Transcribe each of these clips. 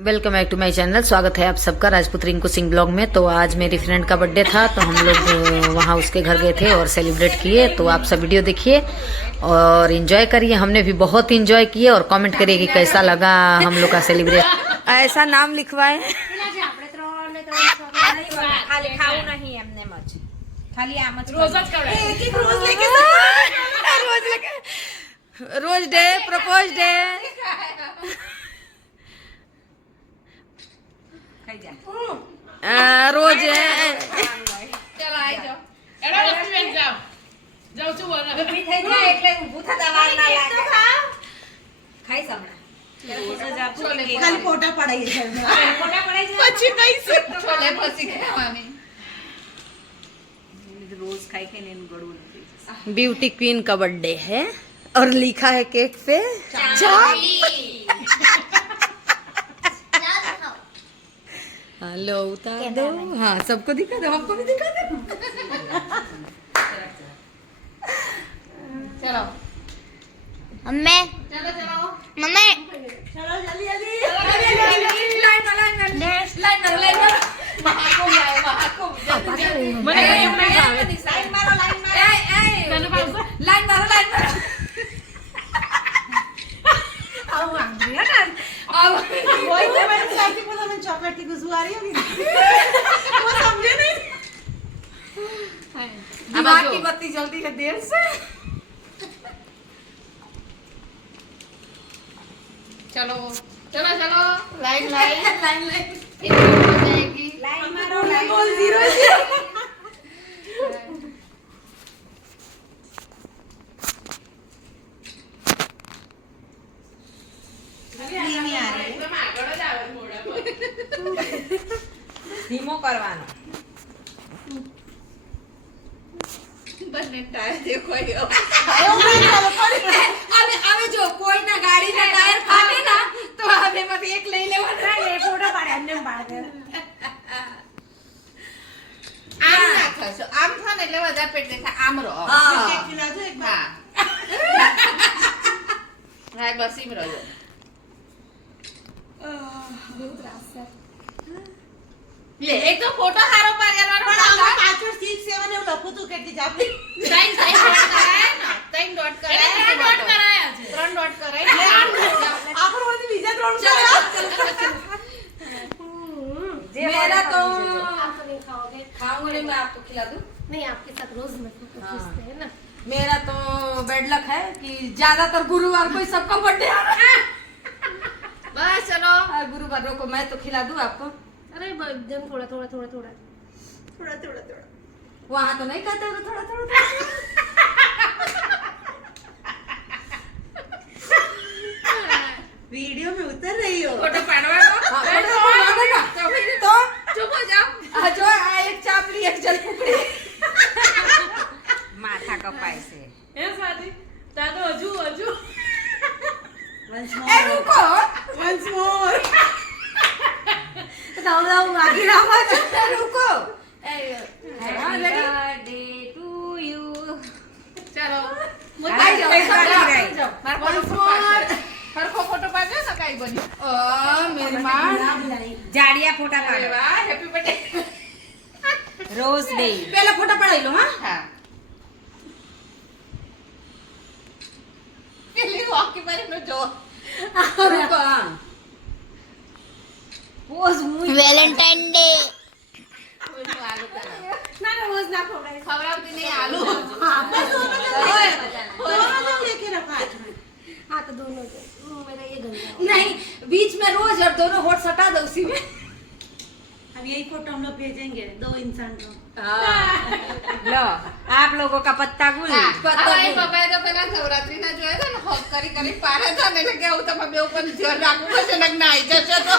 Welcome back to my channel. स्वागत है आप सबका राजपूत रिंकू सिंह ब्लॉग में। तो आज मेरी फ्रेंड का बर्थडे था तो हम लोग वहाँ उसके घर गए थे और सेलिब्रेट किए। तो आप सब वीडियो देखिए और एंजॉय करिए। हमने भी बहुत एंजॉय किए और कमेंट करिए कि कैसा लगा हम लोग का सेलिब्रेट। ऐसा नाम लिखवाए रोज डे प्रपोज डे रोज ब्यूटी क्वीन का बर्थडे है और लिखा है केक पे हेलो उतार दो। हाँ सबको दिखा दो, हमको भी दिखा दो। चलो मम्मी चलो चलो मम्मी चलो जल्दी जल्दी लाइन चॉकलेट की खुशबू आ रही होगी वो समझे नहीं। दिमाग की बत्ती जलती है देर से। चलो चलो चलो लाइन लाइन लाइन लाइन हो जाएगी। लाइन मारो लाइन बोल 0 ધીમો કરવાનો બંને ટાયર દેખો હવે જો કોઈના ગાડીના ટાયર ફાટે ના તો હવે માંથી એક લઈ લેવાના એ ફોટો પાડે એમને પાડે આમ ના થશો આમ થો ને એટલે વધારે પેટ દેખાય આમ રહો કેક ખીલાજો એક બાર હા બસ એમ રહ્યો લે એક તો ફોટો હારો પાડવાનો પણ આમાં પાછળ 6 7 એવું લખું તું કેટલી જાપલી ત્રણ ડોટ કરાય ને ત્રણ ડોટ કરાય છે ત્રણ ડોટ કરાય આપણે ઓલી બીજા ત્રણ मेरा तो आपको नहीं खाओगे खाऊंगी नहीं, मैं आपको खिला दूं। नहीं आपके साथ रोज में फोटो खींचते हैं ना। मेरा तो बैड लक है कि ज्यादातर गुरुवार को ही सबका बर्थडे आ रहा है। બસ ચલો गुरुवार को मैं तो खिला दूं आपको। अरे एकदम थोड़ा थोड़ा थोड़ा थोड़ा થોડા થોડા થોડા वहाँ तो नहीं कहते हो थोड़ा थोड़ा वीडियो में उतर रही हो ફોટો પાડવાનો तो ચૂપ હો જાઓ जो एक चापली एक जल कुकड़ी માથા કપાય છે એ સાદી તા તો હજુ once ए more रुको once more दाऊ दाऊ आगे ना मत रुको happy birthday to you ચાલો आई जाओ મારા ફોટો ફોટો પાડજો ને કાઈ બન્યું मेरी माँ જાડિયા ફોટા અરે પાડો વાહ હેપી બર્થડે રોઝ ડે पहले फोटो पढ़ाई लो। हाँ હા કેટલી વાકી મારીનો જો रुको हाँ પોઝ મુઈ वैलेंटाइन डे કોઈનું આલુ કરા ના ના રોઝ ના ખવડાય ખવડાવતી નહીં આલુ दोनों लोग लेके रखा है हाँ तो दोनों दे मेरा ये गंदा नहीं बीच में रोज और दोनों होठ सटा दो उसी में। अब यही फोटो हम लोग भेजेंगे 2 इंसान को लो आप लोगों का पत्ता गुल હવે એ પપ્પાએ તો પેલા નવરાત્રીના જોયા હતા ને હોક કરી કરી પારે હતા ને એટલે કેવું તમે બે ઉપર ધ્યાન રાખવું પડશે ને નાઈ જશે તો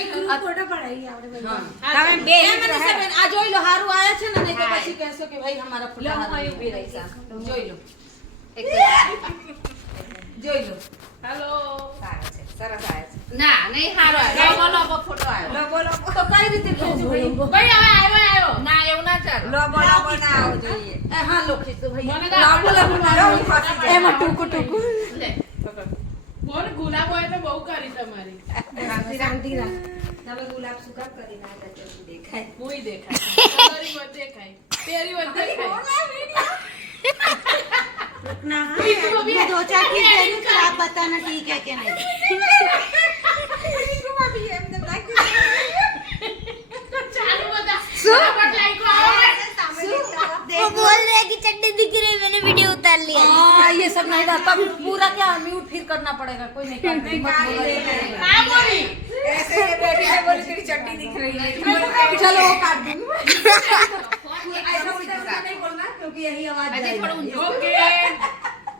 एक ग्रुप फोटो पढ़ाई आपने बना તમે બે આ જોઈ લો હારું આયા છે ને નહીં તો પછી કહેશો કે ભાઈ અમારા લો, ફોટા હું હારું ઊભી નહીં. રહીશ. જોઈ લો એક જોઈ લો હેલો સારા છે સરસ આવે છે ના નહીં હારો આવ્યો બોલો ફોટો આવ્યો લો બોલો તો કઈ રીતે ખેંચું ભાઈ? ભાઈ હવે આવ્યો ના એવું ના ચાલો લો બોલો બનાવો જોઈએ હા લો ખીચું ભાઈ મને લાંબુ લાંબુ લો, લાંબુ. ફસી જાય. એમાં ટૂંકું ટૂંકું લે પકડ બોલ ગુલાબ હોય તો બહુ કરી તમારી શાંતિ રાખ તમે ગુલાબ શું કામ કરી ના દેખાય કોઈ દેખાય તમારી વાત દેખાય તેરી વાત દેખાય रुकना हाँ मैं 2-4 चीज दे दूँ फिर आप बताना ठीक है कि नहीं ચાલુ બધા ફટાફટ લાઈકો આવો वो बोल रहे हैं कि चड्डी दिख रही है मैंने वीडियो उतार लिया हाँ ये सब नहीं था तब पूरा क्या म्यूट फिर करना पड़ेगा कोई नहीं करना मत बोलो। આ બોલી ऐसे ये बैठी है बोली तेरी चड्डी दिख रही है चलो वो काट दूंगी ऐसा उल्टा नहीं बोलना क्योंकि यही आवाज जाएगी ઓકે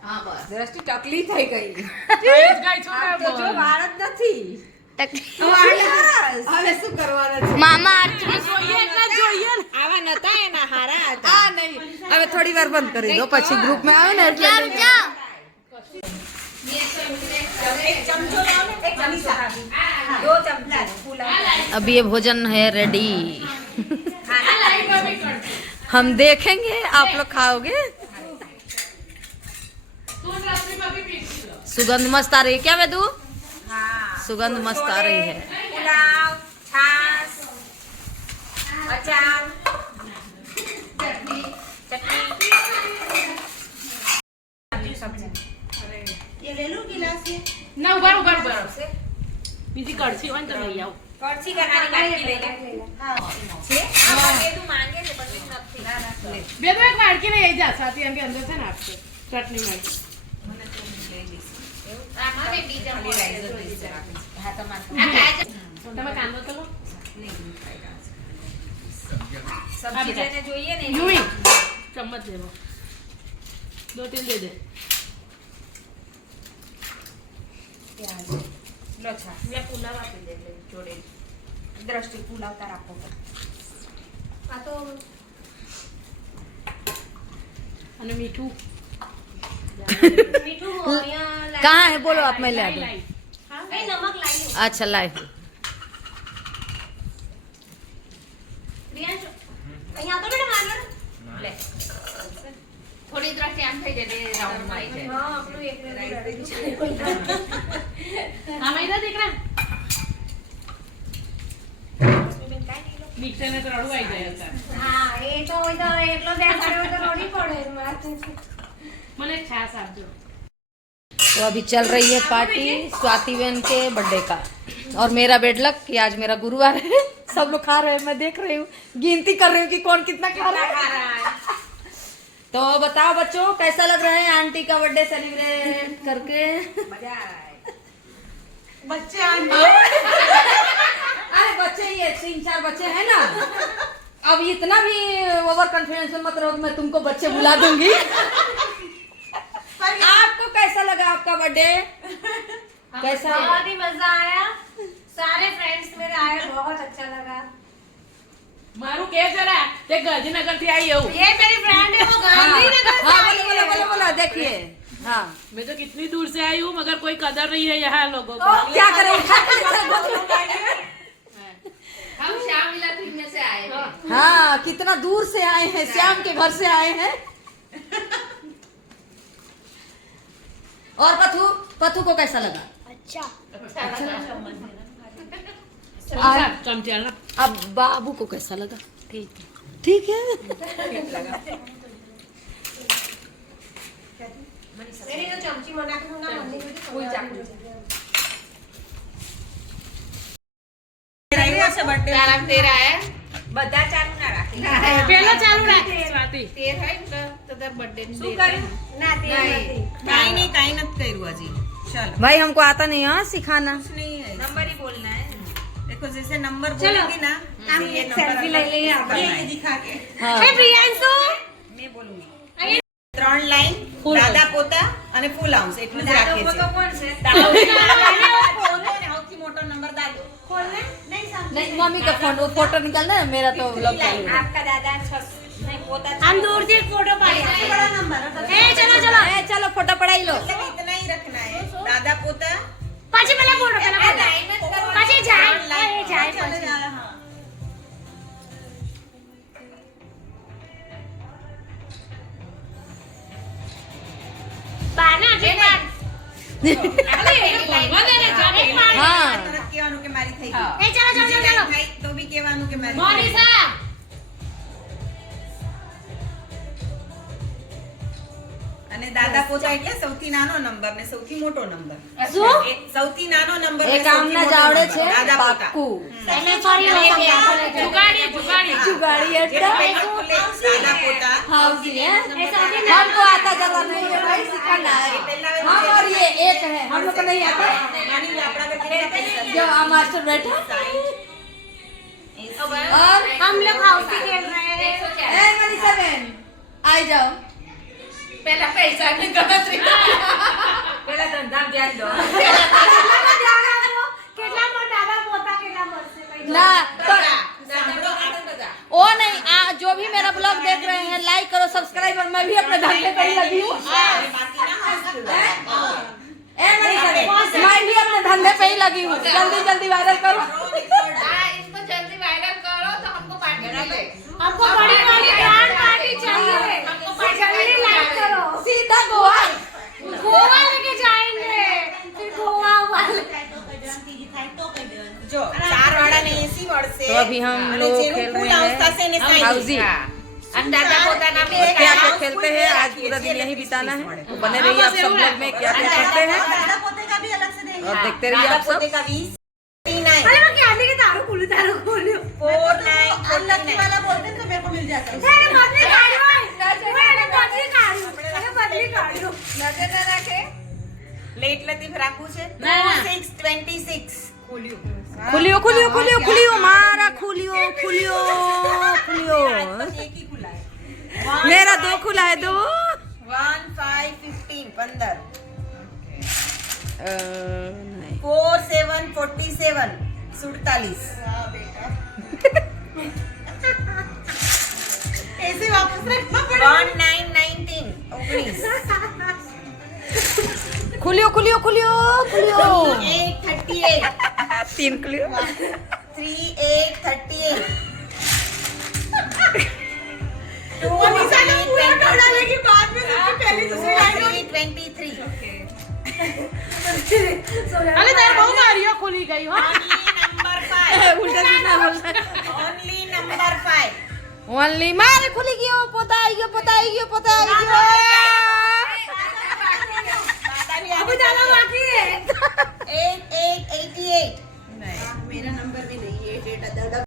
હા બસ દ્રષ્ટિ ટકલી થઈ ગઈ ગાઈસ ગાઈસ આ તો જો વાર જ નથી હવે શું કરવાના છે मामा अर्थ में જોઈએ એટલે જોઈએ ને આવા નતા એના હારા હતા આ નહીં હવે થોડી વાર બંધ કરી દો પછી ગ્રુપ માં આવે ને એટલે जाओ जाओ એક ચમચો લાવો ને એક ચમચા દો ચમચા ફૂલા अभी ये भोजन है रेडी આ લાઈકો બી કર हम देखेंगे आप लोग खाओगे તું રાત્રિ માં બી પીસ લો सुगंध मस्त आ रही है क्या वेदू હા सुगंध मस्त आ रही है પુલાવ છાસ અચાર ચટણી સબ્જી ये ले लूँ गिलास ये ના ઉભા ઉભા ઉભા બીજી કડછી હોય ને તો લઈ આવ કડછી કરનારી કાઢી લઈ લે हाँ છે આ બધું માંગે છે પણ નથી ના ના બે તો એક વાડકી લઈ આવી જા સાથે એમ કે અંદર છે ને આપશે ચટણી માં આમાં મે બીજા હા તમારે તમે કાંદો તો લો સબ્જી જેને જોઈએ ને યુવી ચમ્મચ લેવો 2-3 દે દે પ્યાજ લો છા મે પુલાવ આપી દે જોડે દ્રષ્ટિ પુલાવ તાર આપો आ तो અને મીઠું मीठू हो यहाँ ला- कहाँ है बोलो आप मैं ले आ दूँ લાઈ नहीं नमक लाई अच्छा लाए प्रियांश यहाँ तो बेटा मार લે થોડી દ્રષ્ટિ આમ થઈ જાય રાઉન્ડ માં આવી જાય हाँ अपने एक આમાં ઈધર દીકરા મિક્સર ને તો રડું આવી જાય અત્યારે हाँ ये तो इधर એટલો બે કર્યો તો રોડી પડે મને એક છાસ આપજો तो अभी चल रही है पार्टी स्वाति बहन के बर्थडे का और मेरा बेड लक कि आज मेरा गुरुवार है सब लोग खा रहे हैं मैं देख रही हूँ गिनती कर रही हूँ कि कौन कितना खा रहा है तो बताओ बच्चों कैसा लग रहा है आंटी का बर्थडे सेलिब्रेट करके મજા આવે बच्चे अरे बच्चे ये 3-4 बच्चे हैं ना अब इतना भी ओवर कॉन्फिडेंस मत रहो कि मैं तुमको बच्चे बुला दूंगी आपको कैसा लगा आपका बर्थडे कैसा बहुत ही मजा आया सारे फ्रेंड्स मेरे आए बहुत अच्छा लगा મારું કે જરા તે ગાંધીનગર થી આવી એવું ये मेरी फ्रेंड है वो गांधीनगर से हाँ आई बोलो बोलो बोलो बोलो देखिए हाँ मैं तो कितनी दूर से आई हूँ मगर कोई कदर नहीं है यहाँ लोगों को क्या करें हम श्याम मिलाती में से आए हैं हाँ कितना दूर से आए हैं श्याम के घर से आए हैं और पथू पथू को कैसा लगा अच्छा चमचा ना अब बाबू को कैसा लगा ठीक है मेरी जो चमची मना के ना मम्मी को ફૂલ ચાકુ તારા તેરા હે બધા ચાલુ ના રાખે પેલો ચાલુ રાખે સ્વાતિ તેર હોય ને તો તાર બર્થડે ની શું કર્યું ना दे કાઈ નહીં કાઈ નથી કર્યું હજી चलो भाई हमको आता नहीं है सिखाना कुछ नहीं है નંબર ही बोलना है देखो जैसे नंबर बोलेगी ना हम ये एक नंबर सेल्फी ले लेंगे आप ये दिखा के हाँ हे प्रियांशु मैं बोलूंगी 3 લાઈન દાદા પોતા અને ફૂલ હાઉસ એટલું જ રાખીએ છીએ કોણ છે સૌથી મોટો નંબર દાદો ખોલને નહીં સમજ नहीं मम्मी का फोन वो फोटो निकालना है मेरा तो ब्लॉग चालू है આપકા દાદા નહીં પોતા हम दूर से फोटो पाए बड़ा नंबर ए चलो चलो ए, चलो फोटो पढ़ाई लो मतलब इतना ही रखना है दादा पोता पाछे पहले फोटो पहले લાઈન જ કરવાની. पाछे जाए ए जाए चले पाछे जा हाँ बाना जे बान અરે એ ભણવા દે ને જા પેલા. હા તરત કહેવાનું કે મારી થઈ હા. ગઈ એ ચલો ચલો બીજી ચલો line થાય તો બી કહેવાનું કે મારી થઈ ગઈ. મોનિશા અને દાદા પોતા એટલે સૌથી નાનો નંબર ને સૌથી મોટો નંબર શું? સૌથી નાનો નંબર એ ને કામના સૌથી મોટો જાવડે નંબર. છે દાદા પોતા. પાક્કું તમે ફરી વખત જુગાડી જુગાડી जुगाड़ी ये अड्डा पहले खुले, दादा पोता हाउसी है ऐसा भी हमको आता चला नहीं है भाई सिखाना है हम और ये एक है हम लोग को नहीं आता નાની લાકડા પર કેટલા પૈસા जो मास्टर बैठा और हम लोग हाउसी खेल रहे हैं ए मनीषा बहन आई जाओ પેલા પૈસાની ગણતરી પેલા ધંધામાં ધ્યાન દો કેટલામાં ધ્યાન આપો? કેટલામાં દાદા પોતા કેટલા મળશે ભાઈ? ना तो સાંભળો ओ नहीं जो भी मेरा ब्लॉग देख रहे हैं लाइक करो सब्सक्राइब और मैं भी अपने धंधे पे ही लगी हूँ બાકીના હાઉસફુલ ए मनीषा बहन मैं भी अपने धंधे पे ही लगी हूँ जल्दी जल्दी वायरल करो हाँ, इसको जल्दी वायरल करो तो हमको पार्टी मिले हमको बड़ी वाली ग्रैंड पार्टी चाहिए जल्दी लाइक करो सीधा गोवा गोवा लेके जाएंगे फिर गोवा वाले જો 4 વાળાને 80 મળશે तो अभी हम અને लोग જેનું खेल full रहे house થશે એને हैं 60. हाउसी અને દાદા પોતાના બે क्या house क्या full खेलते पे हैं आज રાખીએ पूरा છીએ दिन यही એટલે बिताना 30 है મળે. तो बने रहिए आप सब लोग में क्या क्या करते हैं दादा पोते का भी अलग से देंगे और देखते रहिए दादा आप सब पोते का 20 39 अरे मैं क्या आने के तारों खोलूं 49 वाला बोलते तो मेरे को मिल जाता अरे बदली काढ़ो मैंने बदली काढ़ो अरे बदली काढ़ो નજર ના રાખે લેટ લતીફ રાખવું છે ના. 2626 ખોલ્યું खुलियो खुलियो खुलियो खुलियो मारा खुलियो खुलियो खुलियो એક ही खुला है मेरा 2 खुला है 2 1 5 15 15 नहीं 4 7 47 47 ऐसे वापस रखना पड़ेगा 1 9 19 19 खुलियो खुलियो खुलियो खुलियो 8 38 3 खुलियो 3 8 38 2 3 23 અરે તાર બહુ મારીઓ ખુલી ગઈ હો only number 5 उल्टा सीधा बोल only number 5 ओनली मारे खुली गयो पोता आई गयो पोता आई गयो पोता आई गयो अभी दादा बाकी है 8 8 88 मेरा नंबर भी नहीं है 8 दादा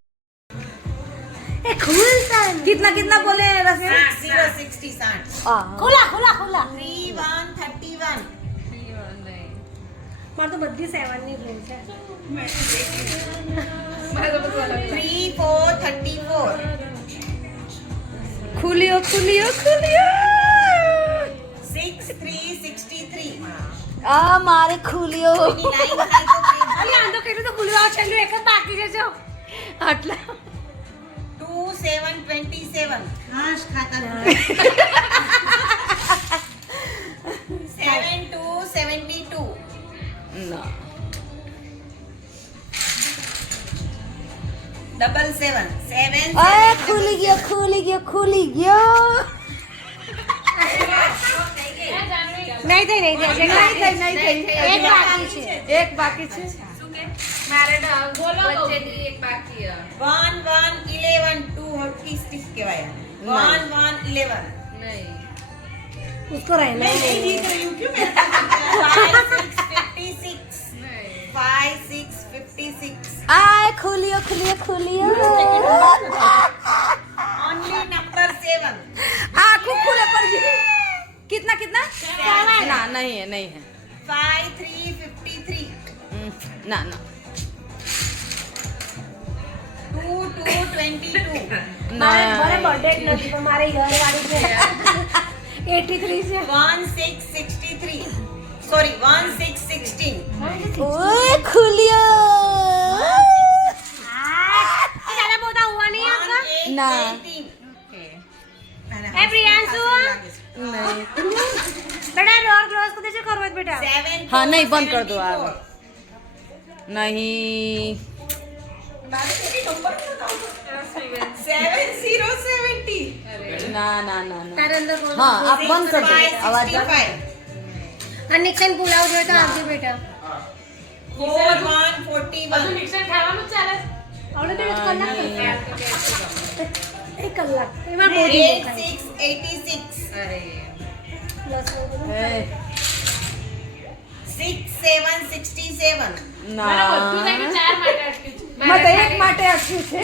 ए खुलता है कितना कितना बोले रश्मि 60 60 खुला खुला खुला 3 1 31 मार तो बद्दी 7 नहीं भेज है 3 4 34 खुलियो खुलियो खुलियो 6 3 63 आ मारे खुलियो 9 થાય તો अरे आंधो केटू तो खुलवा चलो एक बाकी है जो आटला 2 7 27 हाश खाता 7 2 72 ना 7 7 आ खुली गयो खुली गयो खुली गयो नहीं थे नहीं थे नहीं થઈ एक बाकी છે એક બાકી છે મારે વચ્ચેની એક બાકી છે 1 1 11 2 હોકી સ્ટિક કહેવાય 1 1 11 નહીં उसको रहना ही नहीं है। 5 6 56 નહીં 5 6 56 आ खुलियो खुलियो खुलियो only number 7 आंखों खुले पड़ गई कितना कितना ना नहीं है नहीं है 5 3 53 ना ना 2 2 22 મારે ना બર્થડે જ નથી પણ મારે યર વાળી છે 83 છે 1 6 63 sorry 1 6 16 ओए खुलियो दादा पोता हुआ नहीं 1 आपका 8 ના. 19 ए प्रियांशु नहीं बेटा डोर क्लोज कर दीजिए करो बेटा 7 हाँ, नहीं, बंद कर दो आप। नहीं 7070 ना ना ना ना तारे अंदर कौन हाँ आप बंद कर दो आवाज 65 અનિક્ષન પુલાવ જોઈએ તો આવજે બેટા 4141 બધું મિક્સર ખાવાનું જ ચાલે આવડે તો એક કલાક એક કલાક એમાં બોડી 8686 અરે6767 મારે બધું થઈ ગયું 4 માટે અટક્યું છે. મારે એક માટે આપ્યું છે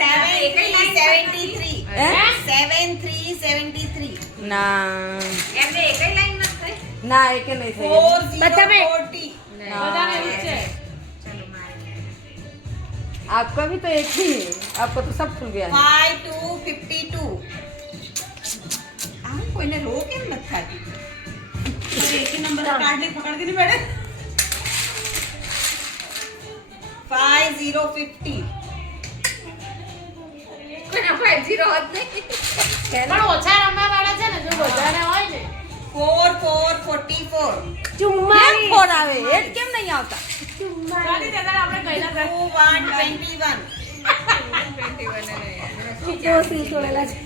7373 હે? 7373 ના એમને એકઈ લાઈન નથી થઈ ના એકે નહીં થઈ 4040 બધાને એવું જ છે आपका भी तो एक ही है आपका तो सब खुल गया है 5252 આમ કોઈને રો કેમ નથી થાતી એક નંબર કાર્ડ લે પકડતી નહીં મેડમ 5050 કોઈના 50 હોત નહીં પણ ઓછા રમવા વાળા છે ને જો વધારે હોય ને 4444 ચુમ્માલી फोर आवे एक केम नहीं आवता ચાલી જતા આપણે ગયેલા હતા. 2121 જો સીલ તોડેલા છે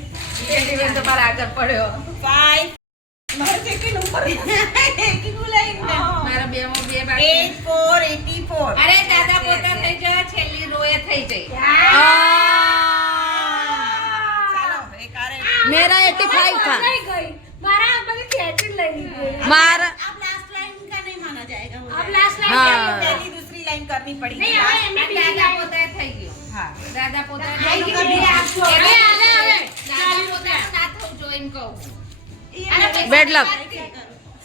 21 તો મારા આગળ પડ્યો 5 મારે સેકન્ડ ઉપર એકી બોલાઈ મારા બે માં બે બાકી 8484 અરે દાદા પોતા થઈ ગયા છેલ્લી રોએ થઈ જઈ ચાલો એક આરે मेरा 85 था ગઈ ગઈ મારા આમાંથી ખેંચી લઈ લીધી मारा अब लास्ट लाइन का नहीं माना जाएगा अब लास्ट हाँ। लाइन पहली दूसरी लाइन करनी पड़ेगी नहीं હવે એમને બીજી દાદા લાઈન પોતા થઈ ગયો हाँ દાદા પોતા થઈ થઈ ગયું, ગયો બે આપજો. હવે દાદા પોતા ના થવું જોઈએ એમ કહું Bad luck.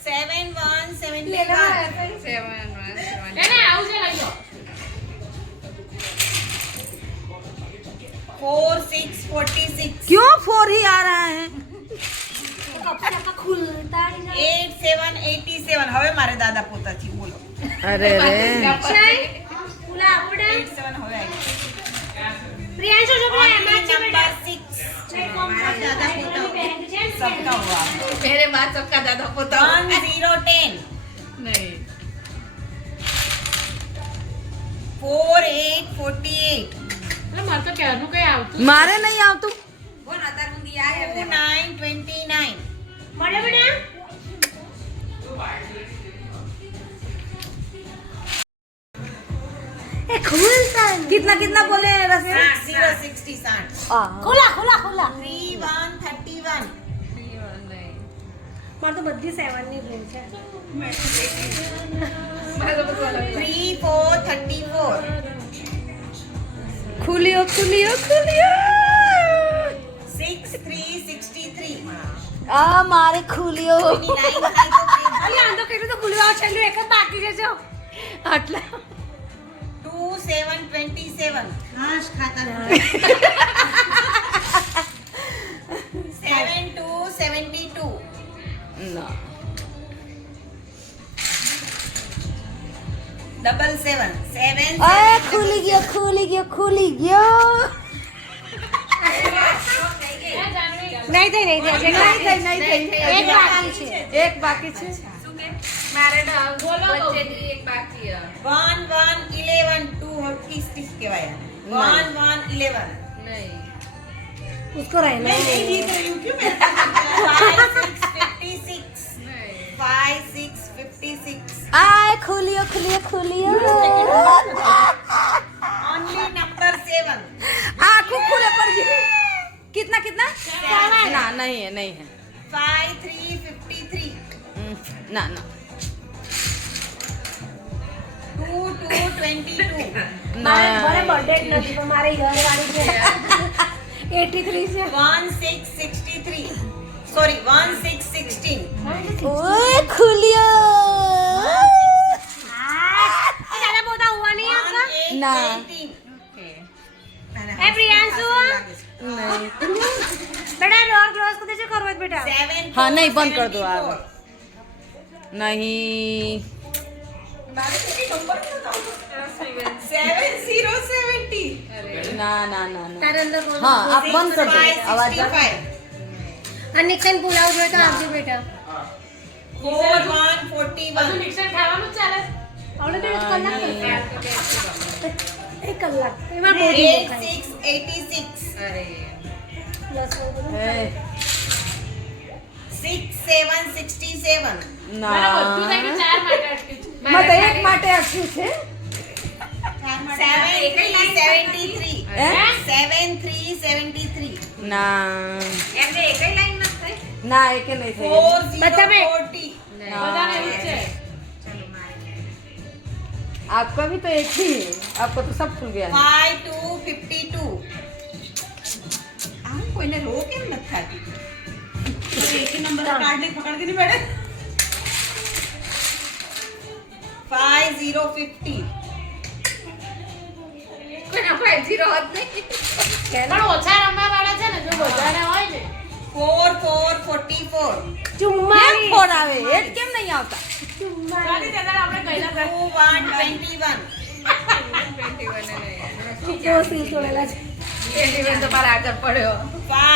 7171 એને આવું છે લઈ લો 4646 क्यों फोर ही आ रहा है કપડા ખુલતા નહીં 8787 હવે મારે દાદા પોતાથી બોલો अरे रे પુલા આપડા 87 હવે આવી પ્રિયાંશુ જો પેલા એમાં છે नंबर બેટા 6 दादा पोता सबका हुआ मेरे बात सबका दादा पोता 1010 नहीं 4848 એટલે મારે તો ક્યારનું કઈ આવતું मारे नहीं आवतु बोल आता मुंडी आए 2929 મળે બેટા એ ખુલતા નહીં. कितना कितना बोले रस 6060 ખોલા ખોલા ખોલા 3131 મારે તો બધી 7 ની ડ્રેસ છે 3434 खुलियो खुलियो खुलियो 6363 आ मारे खुलियो કોઈની લાઈન થાય તો કે અલી આંધો કેટલું તો ખુલવા છે એક જ બાકી છે જો आटला 2727 હાશ ખાતા 7272 ना 77 अरे खुली गयो खुली गयो खुली गयो નહીં થઈ નહીં થઈ नहीं थई नहीं थई એક બાકી છે एक बाकी छे मारे बच्चे एक बाकी है 1111 2 30 કહેવાય 1111 नहीं उसको रहना मैं नहीं जीत रही हूँ क्यों मैं 5656 नहीं 5656 आए खुलियो खुलियो खुलियो ओनली नंबर 7 आंखों खुले पड़ गई कितना कितना ना नहीं है 5353 ना ना 2222 મારે ना બર્થડે જ નથી પણ મારે યર વાળી છે 83 છે 1663 सॉरी 1616 ओए खुलियो દાદા પોતા હુआ नहीं आपका 1818 ના. मैंने ए प्रियांशु नहीं बेटा डोर क्लोज कर दीजिए करो बेटा 7 हाँ, नहीं, बंद कर दो आप। नहीं 7070 ना ना ना ना तारे अंदर कौन हाँ आप बंद कर दो आवाज आ- 65 अनिक्षन पुलाव જોઈએ તો આપજો બેટા 4141 બધું મિક્સર ખાવાનું જ ચાલે આવડે તો એક કલાક એક કલાક એમાં બોડી 8686 अरे પ્લસ ए, 6 7 67 મારા બધું થઈ ગયું, 4 માટે અટક્યું છે. મેં તો એક માટે અટક્યું છે 73 હે? 73 ના એમને એકઈ લાઈન નથી થઈ. ના એકે નહીં થઈ 40 બધાને એવું જ છે. आपका भी तो एक ही है आपको तो सब खुल गया है 52 આમ કોઈને રો કેમ નથી થતી એક નંબર કાર્ડ ને પકડતી નહીં મેડમ 5050 કોઈના 50 હોત નહીં. પણ ઓછા રમવા વાળા છે ને, જો વધારે હોય ને 4444 કેમ ફોન આવે એ કેમ નહીં આવતા ચાલી જતા આપણે ગયેલા ઘર. 2121 તો મારા આગળ પડ્યો. 5